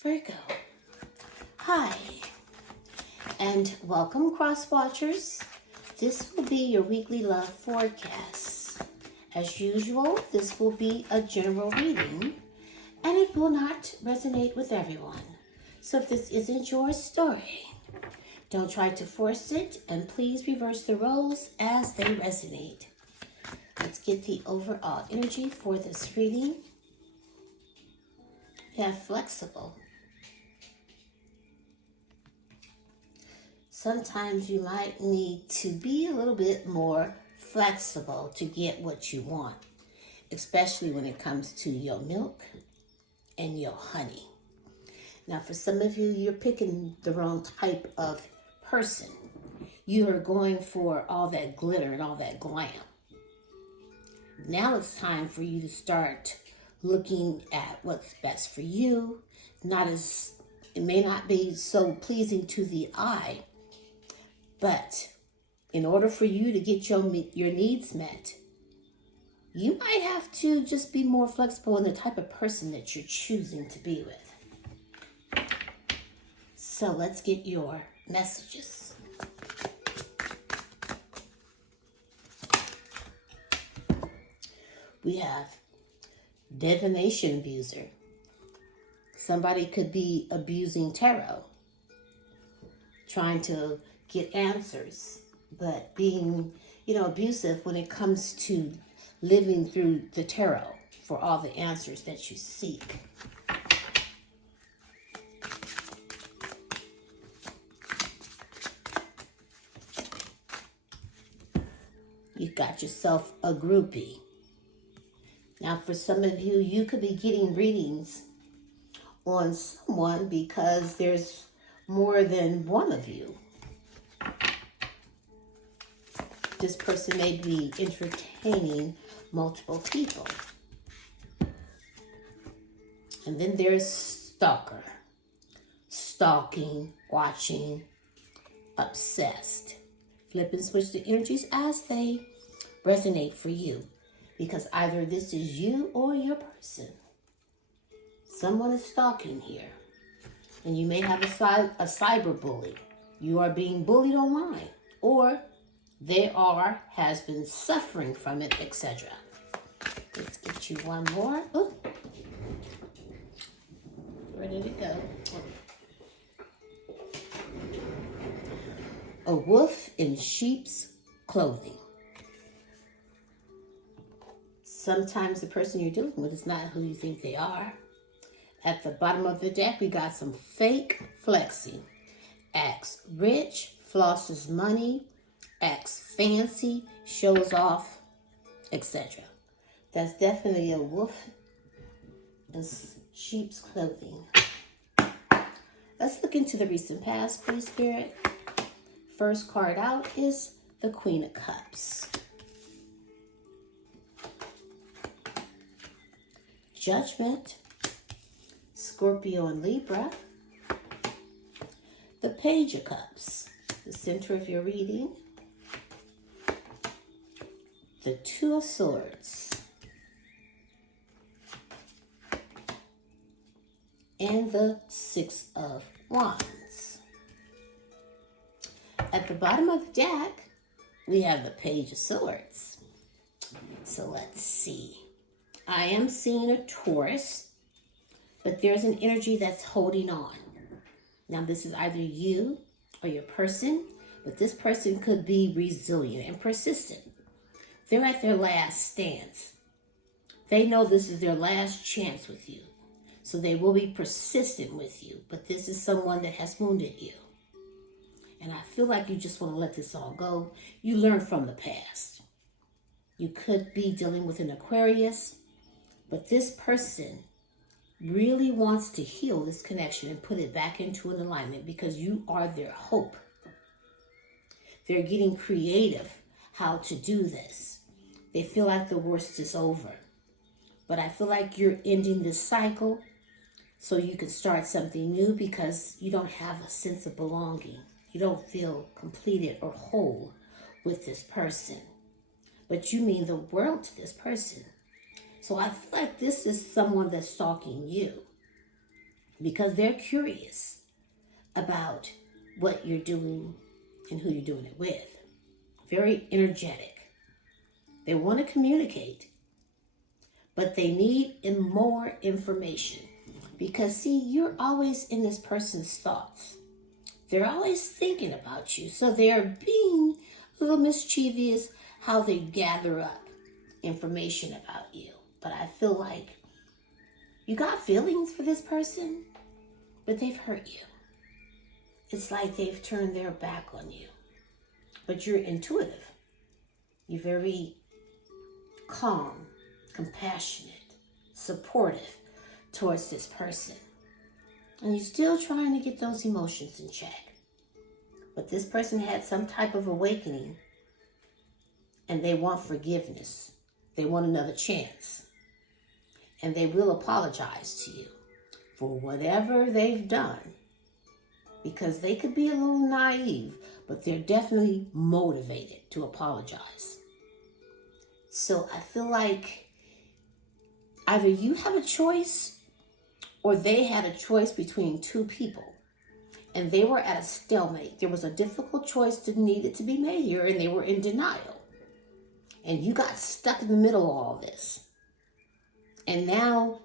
Virgo. Hi, and welcome, cross watchers. This will be your weekly love forecast. As usual, this will be a general reading, and it will not resonate with everyone. So if this isn't your story, don't try to force it, and please reverse the roles as they resonate. Let's get the overall energy for this reading. We have flexible. Sometimes you might need to be a little bit more flexible to get what you want, especially when it comes to your milk and your honey. Now, for some of you, you're picking the wrong type of person. You are going for all that glitter and all that glam. Now it's time for you to start looking at what's best for you. It may not be so pleasing to the eye, but in order for you to get your needs met, you might have to just be more flexible in the type of person that you're choosing to be with. So let's get your messages. We have divination abuser. Somebody could be abusing tarot, trying to get answers, but being, abusive when it comes to living through the tarot for all the answers that you seek. You got yourself a groupie. Now, for some of you, you could be getting readings on someone because there's more than one of you. This person may be entertaining multiple people. And then there's stalker. Stalking, watching, obsessed. Flip and switch the energies as they resonate for you. Because either this is you or your person. Someone is stalking here. And you may have a cyber bully. You are being bullied online. Or has been suffering from it, etc. Let's get you one more. Ooh. Where did it go? A wolf in sheep's clothing. Sometimes the person you're dealing with is not who you think they are. At the bottom of the deck, we got some fake flexing. Acts rich, flosses money, acts fancy, shows off, etc. That's definitely a wolf in sheep's clothing. Let's look into the recent past, please, Spirit. First card out is the Queen of Cups. Judgment, Scorpio and Libra. The Page of Cups, the center of your reading. The Two of Swords. And the Six of Wands. At the bottom of the deck, we have the Page of Swords. So let's see. I am seeing a Taurus, but there's an energy that's holding on. Now, this is either you or your person, but this person could be resilient and persistent. They're at their last stance. They know this is their last chance with you. So they will be persistent with you. But this is someone that has wounded you. And I feel like you just want to let this all go. You learn from the past. You could be dealing with an Aquarius. But this person really wants to heal this connection and put it back into an alignment because you are their hope. They're getting creative how to do this. They feel like the worst is over. But I feel like you're ending this cycle so you can start something new because you don't have a sense of belonging. You don't feel completed or whole with this person. But you mean the world to this person. So I feel like this is someone that's stalking you. because they're curious about what you're doing and who you're doing it with. Very energetic. They want to communicate, but they need more information. Because, see, you're always in this person's thoughts. They're always thinking about you. So they're being a little mischievous how they gather up information about you. But I feel like you got feelings for this person, but they've hurt you. It's like they've turned their back on you. But you're intuitive. You're very calm, compassionate, supportive towards this person. And you're still trying to get those emotions in check. But this person had some type of awakening, and they want forgiveness. They want another chance. And they will apologize to you for whatever they've done. Because they could be a little naive, but they're definitely motivated to apologize. So I feel like either you have a choice or they had a choice between two people. And they were at a stalemate. There was a difficult choice that needed to be made here, and they were in denial. And you got stuck in the middle of all this. And now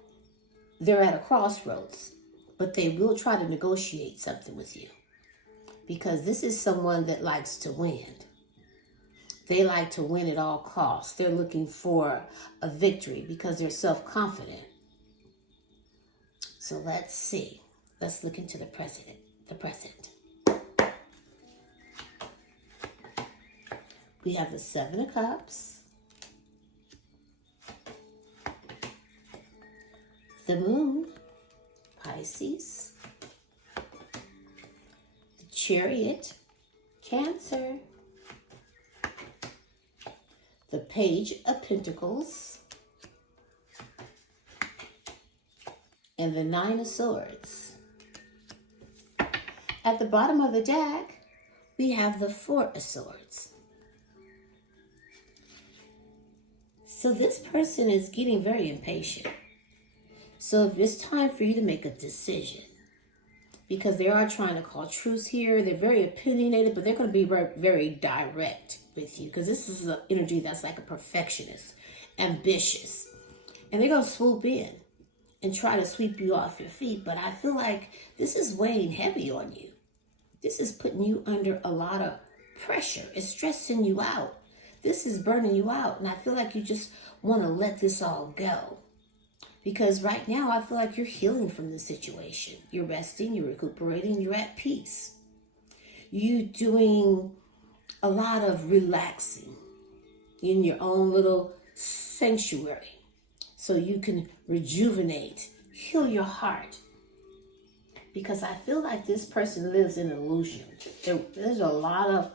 they're at a crossroads, but they will try to negotiate something with you. Because this is someone that likes to win. They like to win at all costs. They're looking for a victory because they're self-confident. So let's see. Let's look into the present. We have the Seven of Cups, the Moon, Pisces, the Chariot, Cancer, the Page of Pentacles, and the Nine of Swords. At the bottom of the deck, we have the Four of Swords. So this person is getting very impatient. So it's time for you to make a decision. Because they are trying to call truce here. They're very opinionated, but they're going to be very, very direct with you. Because this is an energy that's like a perfectionist, ambitious. And they're going to swoop in and try to sweep you off your feet. But I feel like this is weighing heavy on you. This is putting you under a lot of pressure. It's stressing you out. This is burning you out. And I feel like you just want to let this all go. Because right now, I feel like you're healing from this situation. You're resting, you're recuperating, you're at peace. You're doing a lot of relaxing in your own little sanctuary. So you can rejuvenate, heal your heart. Because I feel like this person lives in illusion. There's a lot of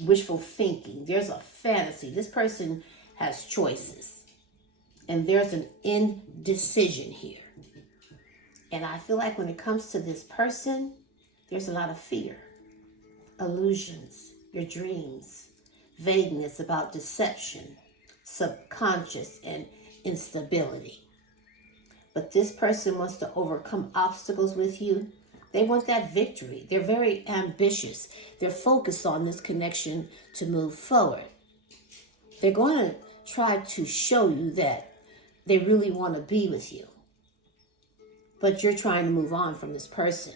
wishful thinking. There's a fantasy. This person has choices. And there's an indecision here. And I feel like when it comes to this person, there's a lot of fear, illusions, your dreams, vagueness about deception, subconscious, and instability. But this person wants to overcome obstacles with you. They want that victory. They're very ambitious. They're focused on this connection to move forward. They're going to try to show you that they really want to be with you. But you're trying to move on from this person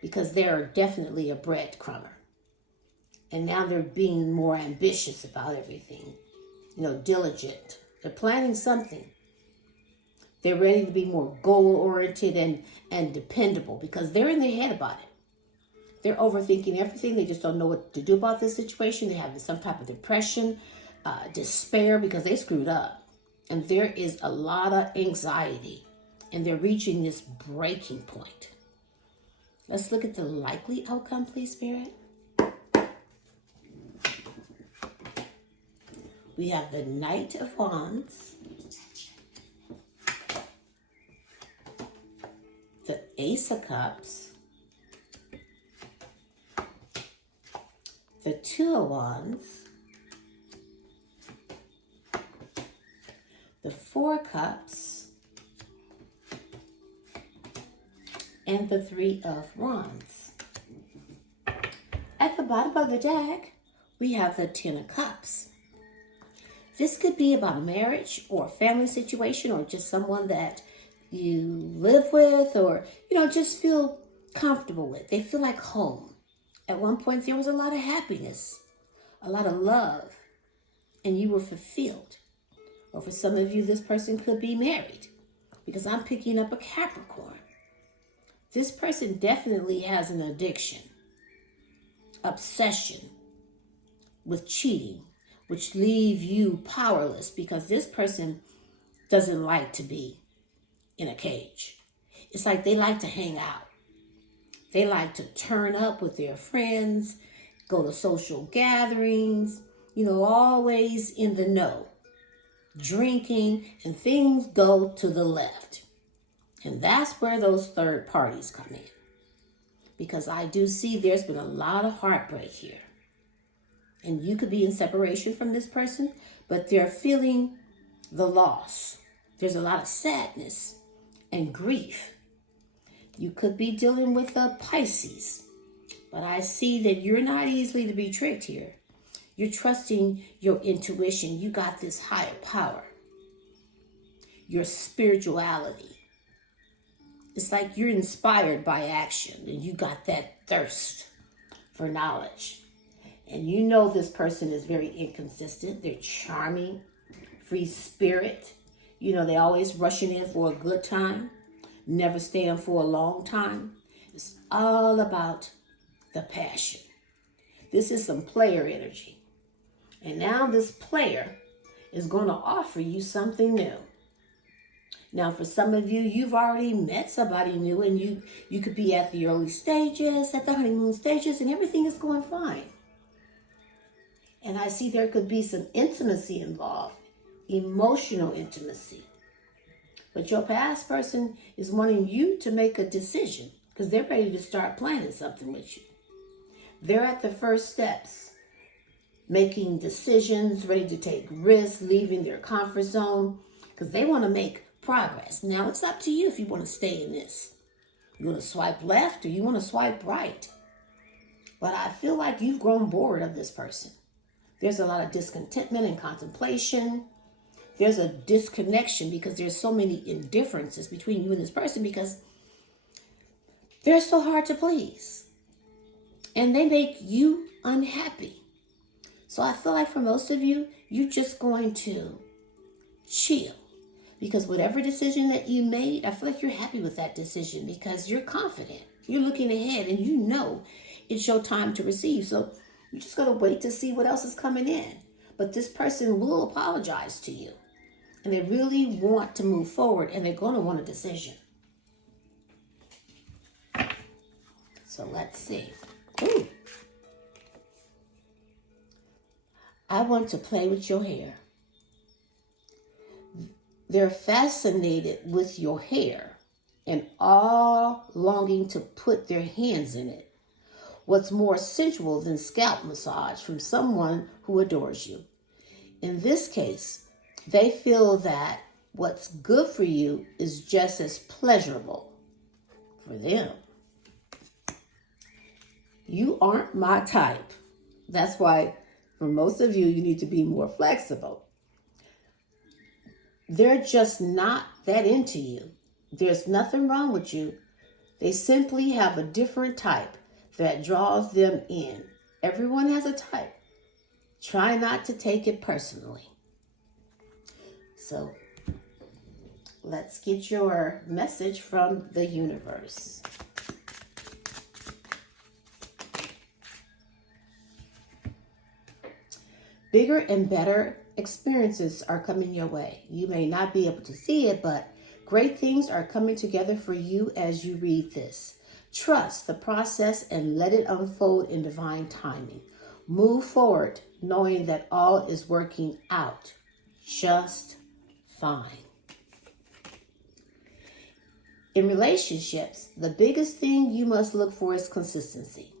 because they're definitely a breadcrumber. And now they're being more ambitious about everything. Diligent. They're planning something. They're ready to be more goal-oriented and dependable because they're in their head about it. They're overthinking everything. They just don't know what to do about this situation. They have some type of depression, despair because they screwed up. And there is a lot of anxiety. And they're reaching this breaking point. Let's look at the likely outcome, please, Spirit. We have the Knight of Wands, the Ace of Cups, the Two of Wands, the Four of Cups, and the Three of Wands. At the bottom of the deck, we have the Ten of Cups. This could be about a marriage or a family situation or just someone that you live with or, just feel comfortable with. They feel like home. At one point, there was a lot of happiness, a lot of love, and you were fulfilled. Or for some of you, this person could be married because I'm picking up a Capricorn. This person definitely has an addiction, obsession with cheating, which leave you powerless because this person doesn't like to be in a cage. It's like they like to hang out. They like to turn up with their friends, go to social gatherings, always in the know, drinking, and things go to the left. And that's where those third parties come in. Because I do see there's been a lot of heartbreak here. And you could be in separation from this person, but they're feeling the loss. There's a lot of sadness and grief. You could be dealing with a Pisces, but I see that you're not easily to be tricked here. You're trusting your intuition. You got this higher power, your spirituality. It's like you're inspired by action and you got that thirst for knowledge. And you know this person is very inconsistent. They're charming, free spirit. They always rushing in for a good time, never staying for a long time. It's all about the passion. This is some player energy. And now this player is going to offer you something new. Now, for some of you, you've already met somebody new and you could be at the early stages, at the honeymoon stages, and everything is going fine. And I see there could be some intimacy involved, emotional intimacy. But your past person is wanting you to make a decision because they're ready to start planning something with you. They're at the first steps, making decisions, ready to take risks, leaving their comfort zone because they want to make progress. Now, it's up to you if you want to stay in this. You want to swipe left or you want to swipe right. But I feel like you've grown bored of this person. There's a lot of discontentment and contemplation. There's a disconnection because there's so many indifferences between you and this person because they're so hard to please. And they make you unhappy. So I feel like for most of you, you're just going to chill. Because whatever decision that you made, I feel like you're happy with that decision because you're confident. You're looking ahead and you know it's your time to receive. So you just got to wait to see what else is coming in. But this person will apologize to you. And they really want to move forward and they're going to want a decision. So let's see. Ooh. I want to play with your hair. They're fascinated with your hair and all longing to put their hands in it. What's more sensual than scalp massage from someone who adores you? In this case, they feel that what's good for you is just as pleasurable for them. You aren't my type. That's why for most of you, you need to be more flexible. They're just not that into you. There's nothing wrong with you. They simply have a different type that draws them in. Everyone has a type. Try not to take it personally. So let's get your message from the universe. Bigger and better experiences are coming your way. You may not be able to see it, but great things are coming together for you as you read this. Trust the process and let it unfold in divine timing. Move forward knowing that all is working out just fine. In relationships, the biggest thing you must look for is consistency.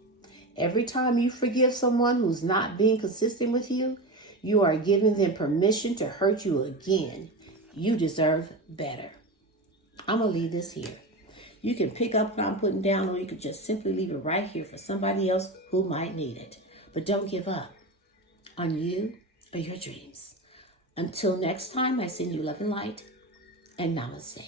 Every time you forgive someone who's not being consistent with you, you are giving them permission to hurt you again. You deserve better. I'm going to leave this here. You can pick up what I'm putting down, or you could just simply leave it right here for somebody else who might need it. But don't give up on you or your dreams. Until next time, I send you love and light, and namaste.